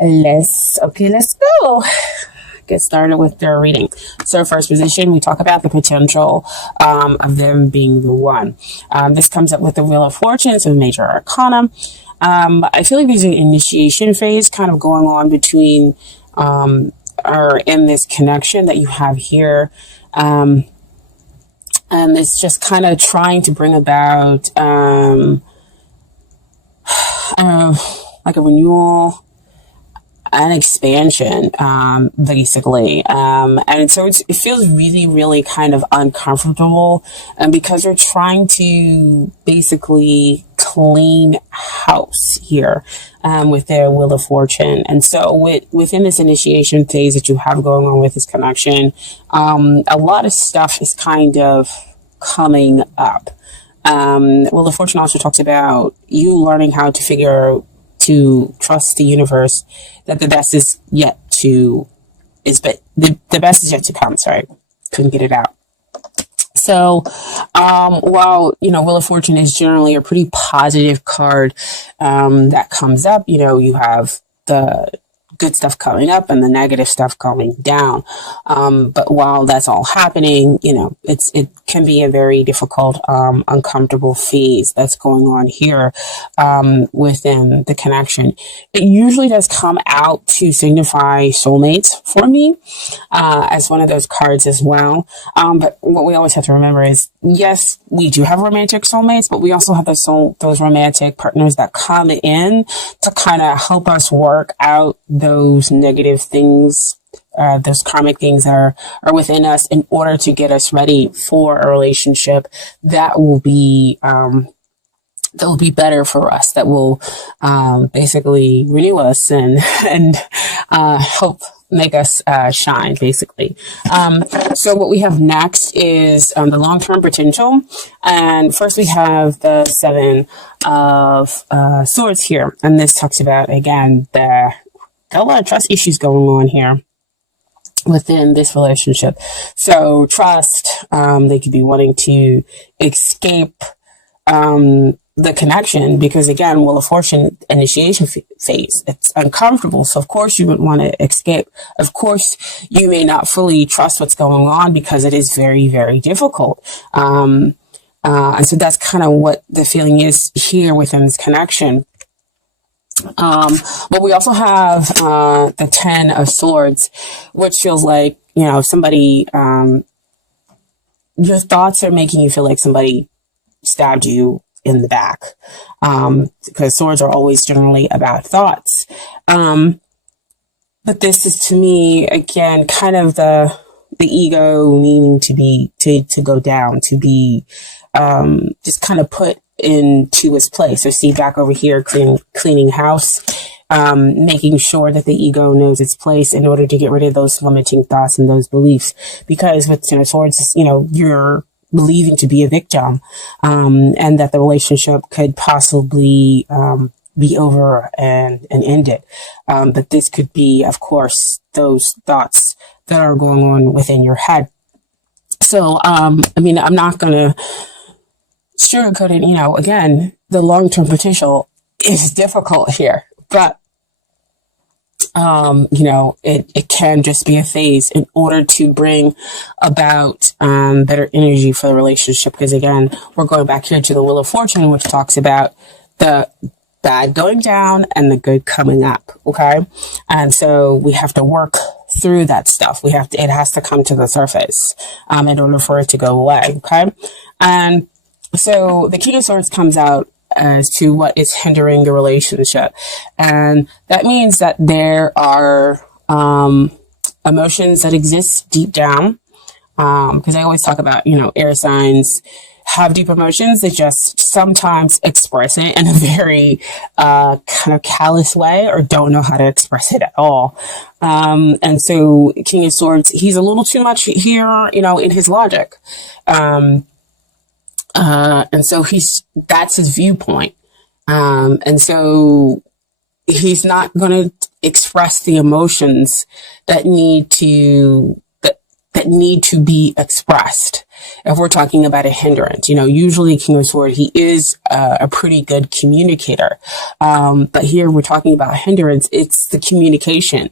Let's go. Get started with their reading. So first position, we talk about the potential of them being the one. This comes up with the Wheel of Fortune, so major arcana. I feel like there's an initiation phase kind of going on between or in this connection that you have here. And it's just kind of trying to bring about like a renewal, an expansion, basically. And so it feels really, really kind of uncomfortable, because they're trying to basically clean house here, with their Wheel of Fortune. And so within this initiation phase that you have going on with this connection, a lot of stuff is kind of coming up. Wheel of Fortune also talks about you learning how to trust the universe, that the best is yet to come. Sorry, couldn't get it out. So, while, Wheel of Fortune is generally a pretty positive card, that comes up, you have the good stuff coming up and the negative stuff going down. But while that's all happening, it can be a very difficult, uncomfortable phase that's going on here, within the connection. It usually does come out to signify soulmates for me, as one of those cards as well. But what we always have to remember is, yes, we do have romantic soulmates, but we also have those romantic partners that come in to kind of help us work out those negative things, those karmic things that are within us, in order to get us ready for a relationship that will be better for us, that will basically renew us and help make us shine, basically. So what we have next is the long-term potential. And first we have the Seven of Swords here. And this talks about, again, got a lot of trust issues going on here within this relationship. So trust, they could be wanting to escape the connection, because again, Wheel of Fortune, initiation phase, it's uncomfortable. So of course you would want to escape. Of course you may not fully trust what's going on, because it is very, very difficult. And so that's kind of what the feeling is here within this connection. But we also have the Ten of Swords, which feels like, somebody, your thoughts are making you feel like somebody stabbed you in the back, because swords are always generally about thoughts. But this is, to me, again, kind of the ego needing to go down, to be just kind of put into its place. So see, back over here, cleaning house, making sure that the ego knows its place in order to get rid of those limiting thoughts and those beliefs. Because with swords, you're believing to be a victim, and that the relationship could possibly be over and end it. But this could be, of course, those thoughts that are going on within your head. So, I'm not going to sugarcoat it. Again, the long-term potential is difficult here, but it can just be a phase in order to bring about better energy for the relationship. Because again, we're going back here to the Wheel of Fortune, which talks about the bad going down and the good coming up. Okay. And so we have to work through that stuff. It has to come to the surface, in order for it to go away. Okay. And so the King of Swords comes out as to what is hindering the relationship. And that means that there are emotions that exist deep down. Because I always talk about, air signs have deep emotions. They just sometimes express it in a very kind of callous way, or don't know how to express it at all. And so King of Swords, he's a little too much here, in his logic. And so that's his viewpoint. And so he's not going to express the emotions that that need to be expressed. If we're talking about a hindrance, usually King of Swords, he is a pretty good communicator. But here we're talking about hindrance. It's the communication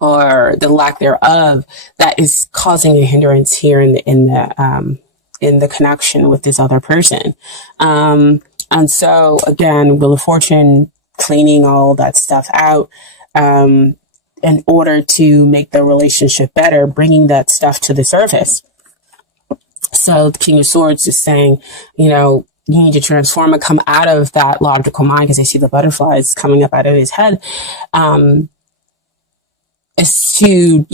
or the lack thereof that is causing a hindrance here in the connection with this other person. And so again, Wheel of Fortune, cleaning all that stuff out, in order to make the relationship better, bringing that stuff to the surface. So the King of Swords is saying, you need to transform and come out of that logical mind, because I see the butterflies coming up out of his head, is to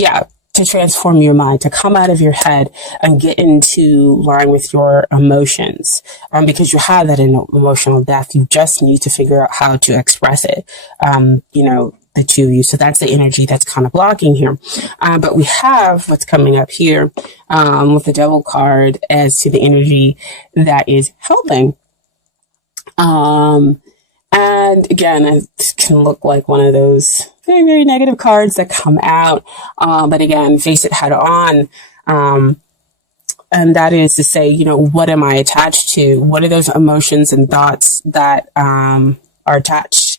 transform your mind, to come out of your head and get into line with your emotions. Because you have that emotional depth. You just need to figure out how to express it. The two of you. So that's the energy that's kind of blocking here. But we have what's coming up here, with the Devil card as to the energy that is helping. And again, it can look like one of those very, very negative cards that come out. But again, face it head on. And that is to say, what am I attached to? What are those emotions and thoughts that, are attached,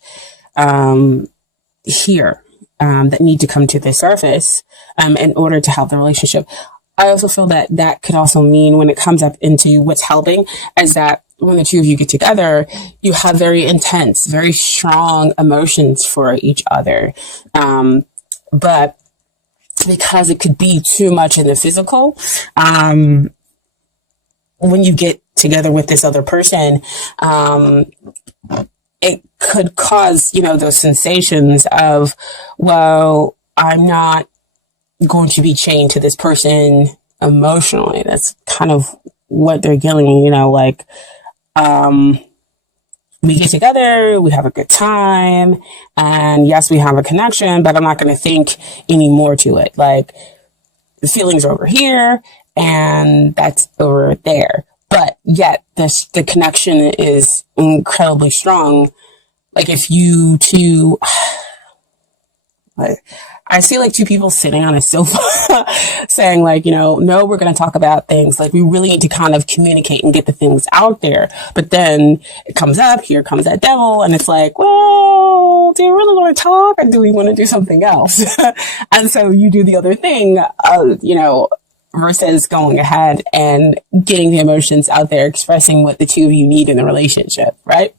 here, that need to come to the surface, in order to help the relationship. I also feel that that could also mean, when it comes up into what's helping, is that when the two of you get together, you have very intense, very strong emotions for each other. But because it could be too much in the physical, when you get together with this other person, it could cause, those sensations of, well, I'm not going to be chained to this person emotionally. That's kind of what they're getting, we get together, we have a good time, and yes, we have a connection, but I'm not going to think any more to it. Like, the feelings are over here and that's over there. But yet the connection is incredibly strong. Like, if you two, I see like two people sitting on a sofa saying like, no, we're going to talk about things. Like, we really need to kind of communicate and get the things out there. But then it comes up, here comes that devil. And it's like, well, do you really want to talk, or do we want to do something else? And so you do the other thing, versus going ahead and getting the emotions out there, expressing what the two of you need in the relationship, right?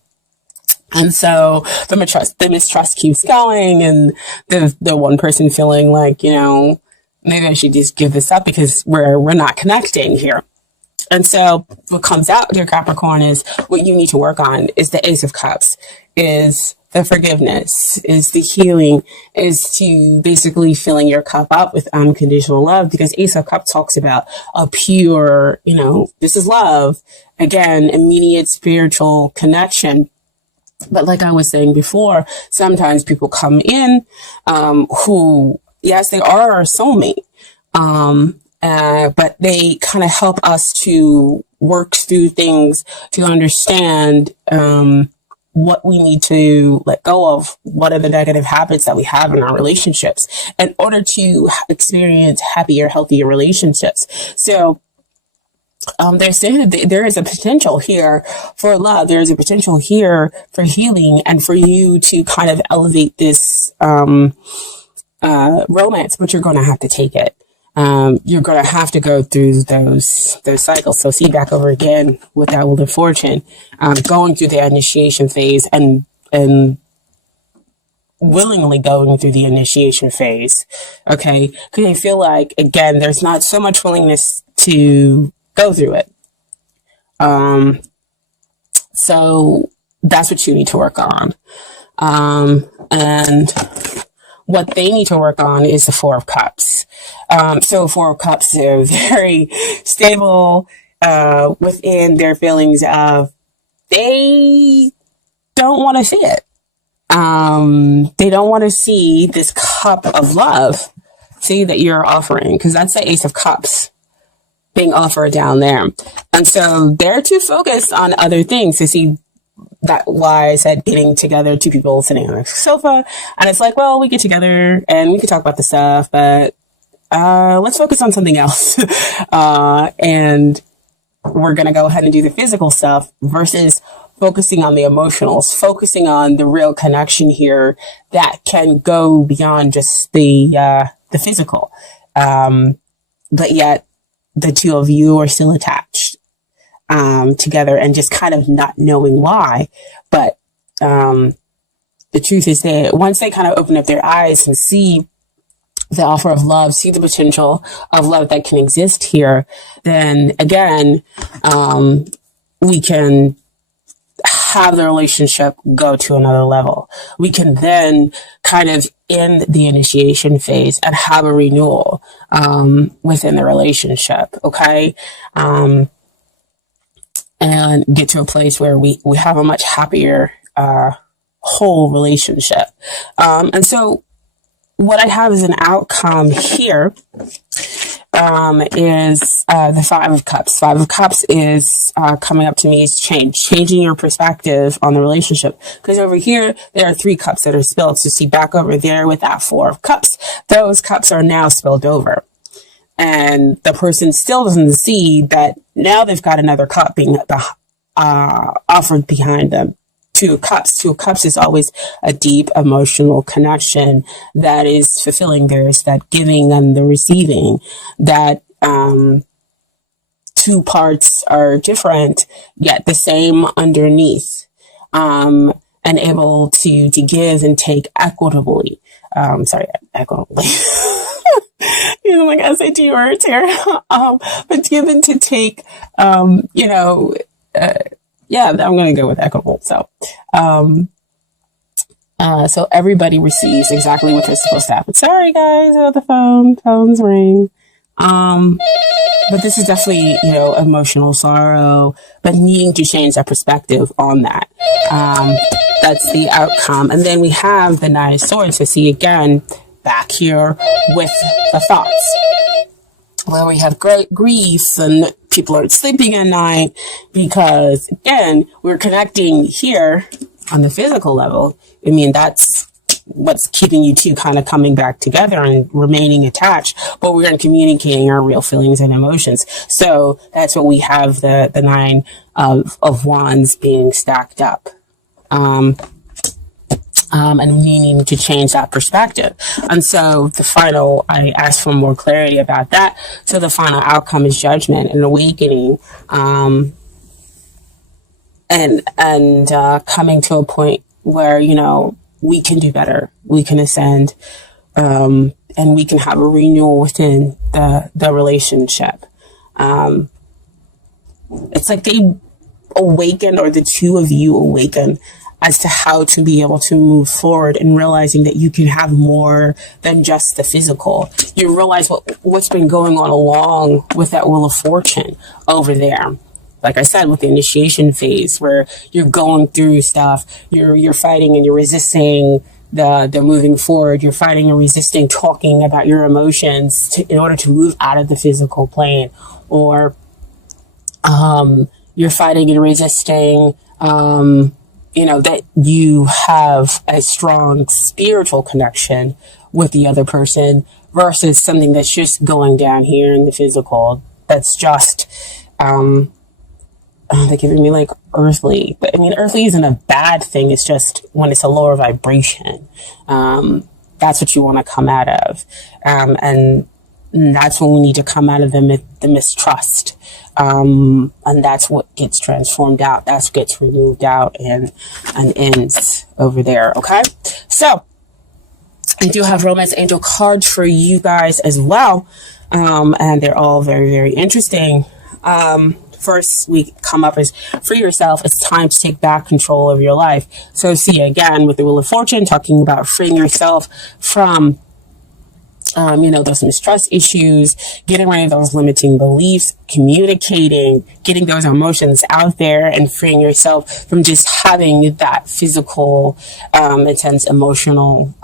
And so the mistrust keeps going, and the one person feeling like, maybe I should just give this up because we're not connecting here. And so what comes out, dear Capricorn, is what you need to work on is the Ace of Cups, is the forgiveness, is the healing, is to basically filling your cup up with unconditional love, because Ace of Cups talks about a pure, this is love. Again, immediate spiritual connection. But like I was saying before, sometimes people come in, who, yes, they are our soulmate. But they kind of help us to work through things, to understand, what we need to let go of, what are the negative habits that we have in our relationships in order to experience happier, healthier relationships. So, they're saying that there is a potential here for love. There is a potential here for healing, and for you to kind of elevate this, romance, but you're going to have to take it. You're going to have to go through those cycles. So see, back over again with that Wheel of Fortune, going through the initiation phase and willingly going through the initiation phase. Okay. Because I feel like, again, there's not so much willingness to go through it. So that's what you need to work on. And what they need to work on is the Four of Cups. So Four of Cups, they're very stable, within their feelings of, they don't want to see it. They don't want to see this cup of love, see, that you're offering, because that's the Ace of Cups being offered down there. And so they're too focused on other things to see. That why I said getting together, two people sitting on a sofa, and it's like, well, we get together and we can talk about the stuff, but let's focus on something else. And we're going to go ahead and do the physical stuff versus focusing on the emotionals, focusing on the real connection here that can go beyond just the physical. But yet the two of you are still attached, together and just kind of not knowing why. But, the truth is that once they kind of open up their eyes and see the offer of love, see the potential of love that can exist here, then again, we can have the relationship go to another level. We can then kind of end the initiation phase and have a renewal, within the relationship. Okay. And get to a place where we have a much happier, whole relationship. And so what I have as an outcome here, is the Five of Cups. Five of Cups is coming up to me is changing your perspective on the relationship. Because over here, there are 3 cups that are spilled. So see back over there with that 4 of Cups, those cups are now spilled over. And the person still doesn't see that now they've got another cup being offered behind them. 2 of Cups. 2 of Cups is always a deep emotional connection that is fulfilling theirs, that giving and the receiving, that 2 parts are different, yet the same underneath, and able to give and take equitably. Equitably. Using like SAT words here. But give and to take, yeah, I'm going to go with equitable. So, so everybody receives exactly what they're supposed to happen. Sorry guys about the phones ring. But this is definitely, emotional sorrow, but needing to change that perspective on that. That's the outcome. And then we have the Nine of Swords. So see again, back here with the thoughts, where we have great grief and people aren't sleeping at night because, again, we're connecting here on the physical level. I mean, that's what's keeping you two kind of coming back together and remaining attached, but we're communicating our real feelings and emotions. So that's what we have the Nine of Wands being stacked up. And needing to change that perspective. And so I asked for more clarity about that. So the final outcome is judgment and awakening, and coming to a point where, we can do better, we can ascend, and we can have a renewal within the relationship. It's like they awakened, or the two of you awaken as to how to be able to move forward and realizing that you can have more than just the physical. You realize what's been going on along with that Wheel of Fortune over there. Like I said, with the initiation phase where you're going through stuff, you're fighting and you're resisting the moving forward. You're fighting and resisting talking about your emotions in order to move out of the physical plane, or you're fighting and resisting that you have a strong spiritual connection with the other person versus something that's just going down here in the physical. That's just, they're giving me like earthly, but I mean, earthly isn't a bad thing. It's just when it's a lower vibration, that's what you want to come out of. And that's when we need to come out of the mistrust. And that's what gets transformed out. That's what gets removed out and ends over there. Okay. So I do have romance angel cards for you guys as well. And they're all very, very interesting. First we come up as free yourself. It's time to take back control of your life. So see again with the Wheel of Fortune, talking about freeing yourself from those mistrust issues, getting rid of those limiting beliefs, communicating, getting those emotions out there and freeing yourself from just having that physical, intense emotional,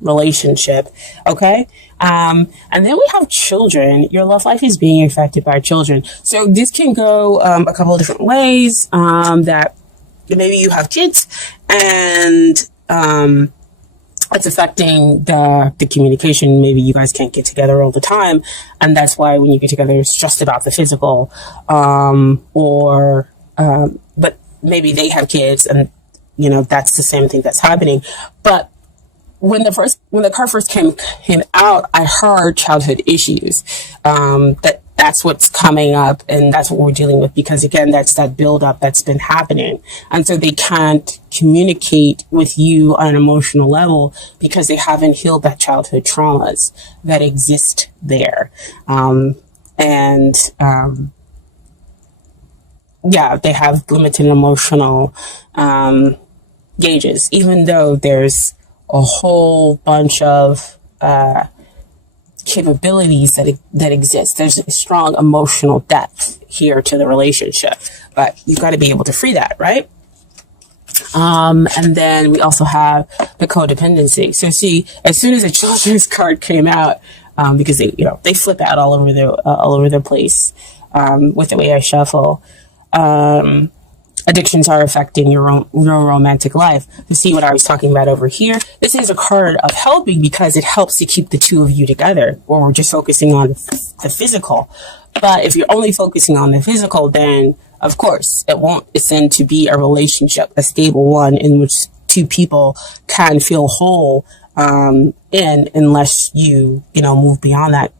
relationship. Okay. And then we have children. Your love life is being affected by children. So this can go, a couple of different ways, that maybe you have kids and, it's affecting the communication. Maybe you guys can't get together all the time, and that's why when you get together, it's just about the physical. But maybe they have kids, and that's the same thing that's happening. But when the card first came out, I heard childhood issues. That's what's coming up, and that's what we're dealing with, because again, that's that buildup that's been happening. And so they can't communicate with you on an emotional level because they haven't healed that childhood traumas that exist there. They have limited emotional gauges, even though there's a whole bunch of capabilities that exist. There's a strong emotional depth here to the relationship, but you've got to be able to free that, right? And then we also have the codependency. So see, as soon as the children's card came out, because they flip out all over the place with the way I shuffle. Addictions are affecting your romantic life. To see what I was talking about over here, this is a card of helping because it helps to keep the two of you together, or we're just focusing on the physical. But if you're only focusing on the physical, then of course it won't ascend to be a relationship, a stable one in which two people can feel whole unless you move beyond that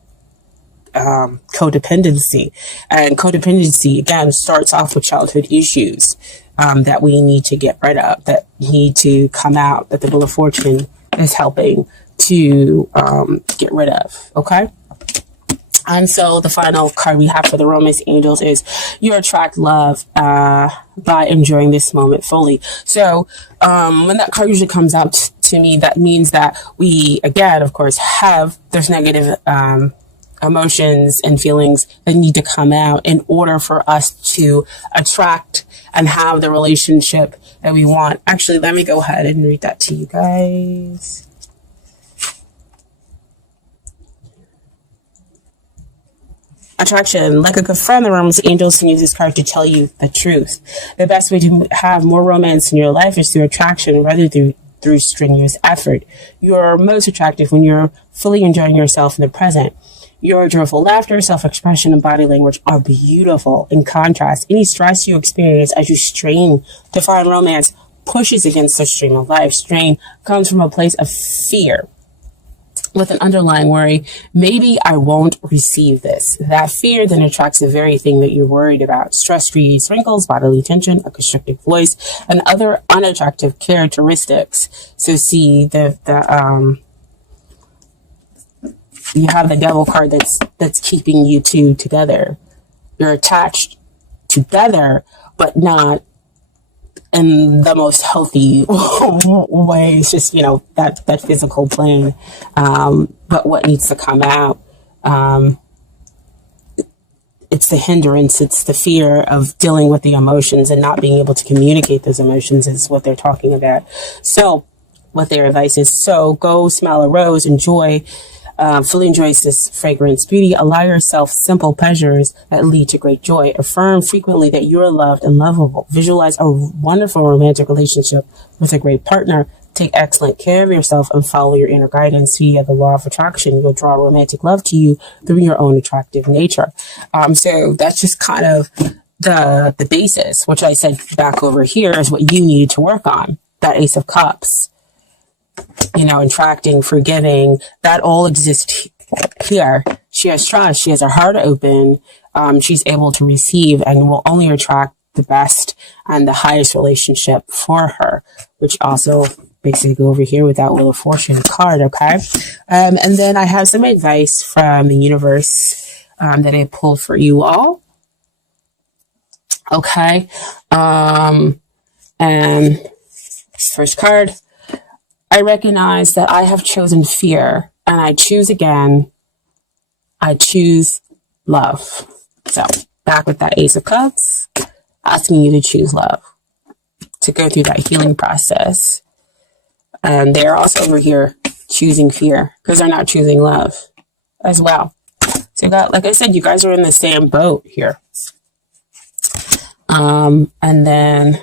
codependency. And codependency again starts off with childhood issues that we need to get rid of, that need to come out, that the Wheel of Fortune is helping to get rid of. Okay. And so the final card we have for the Romance Angels is you attract love by enjoying this moment fully. So when that card usually comes out to me, that means that we, again, of course, there's negative emotions and feelings that need to come out in order for us to attract and have the relationship that we want. Actually, let me go ahead and read that to you guys. Attraction. Like a good friend, the Romance Angels can use this card to tell you the truth. The best way to have more romance in your life is through attraction rather through strenuous effort. You're most attractive when you're fully enjoying yourself in the present. Your joyful laughter, self-expression, and body language are beautiful. In contrast, any stress you experience as you strain to find romance pushes against the stream of life. Strain comes from a place of fear with an underlying worry. Maybe I won't receive this. That fear then attracts the very thing that you're worried about. Stress creates wrinkles, bodily tension, a constricted voice, and other unattractive characteristics. So see, you have the Devil card that's keeping you two together. You're attached together, but not in the most healthy way. It's just, that physical plane. But what needs to come out, it's the hindrance, it's the fear of dealing with the emotions and not being able to communicate those emotions is what they're talking about. So what their advice is, so go smell a rose, fully enjoys this fragrance beauty. Allow yourself simple pleasures that lead to great joy. Affirm frequently that you are loved and lovable. Visualize a wonderful romantic relationship with a great partner. Take excellent care of yourself and follow your inner guidance via the law of attraction. You'll draw romantic love to you through your own attractive nature. So that's just kind of the basis, which I said back over here is what you needed to work on. That Ace of Cups. Attracting, forgiving, that all exists here. She has trust. She has her heart open. She's able to receive and will only attract the best and the highest relationship for her, which also basically go over here with that Wheel of Fortune card. Okay. And then I have some advice from the universe that I pulled for you all. Okay. And first card. I recognize that I have chosen fear and I choose again. I choose love. So back with that Ace of Cups, asking you to choose love, to go through that healing process. And they're also over here choosing fear because they're not choosing love as well. So like I said, you guys are in the same boat here. And then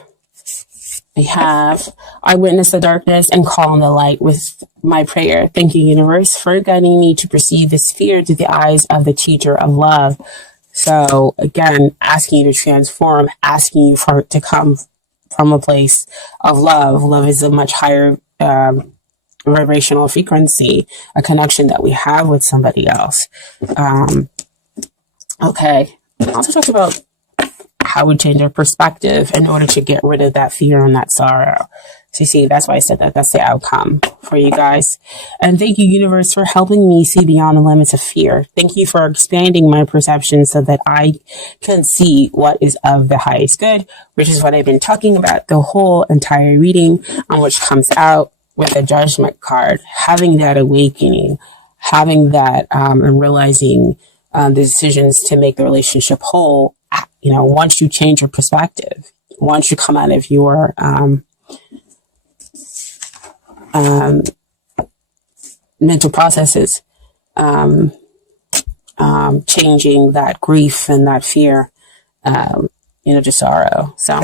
We have, I witness the darkness and call on the light with my prayer. Thank you, universe, for guiding me to perceive this fear through the eyes of the teacher of love. So again, asking you to transform, asking you for it to come from a place of love. Love is a much higher vibrational frequency, a connection that we have with somebody else. Okay. I also talked about how we change our perspective in order to get rid of that fear and that sorrow. So you see, that's why I said that. That's the outcome for you guys. And thank you, universe, for helping me see beyond the limits of fear. Thank you for expanding my perception so that I can see what is of the highest good, which is what I've been talking about the whole entire reading, on which comes out with a judgment card, having that awakening, having that and realizing the decisions to make the relationship whole. You know, once you change your perspective, once you come out of your mental processes, changing that grief and that fear, to sorrow. So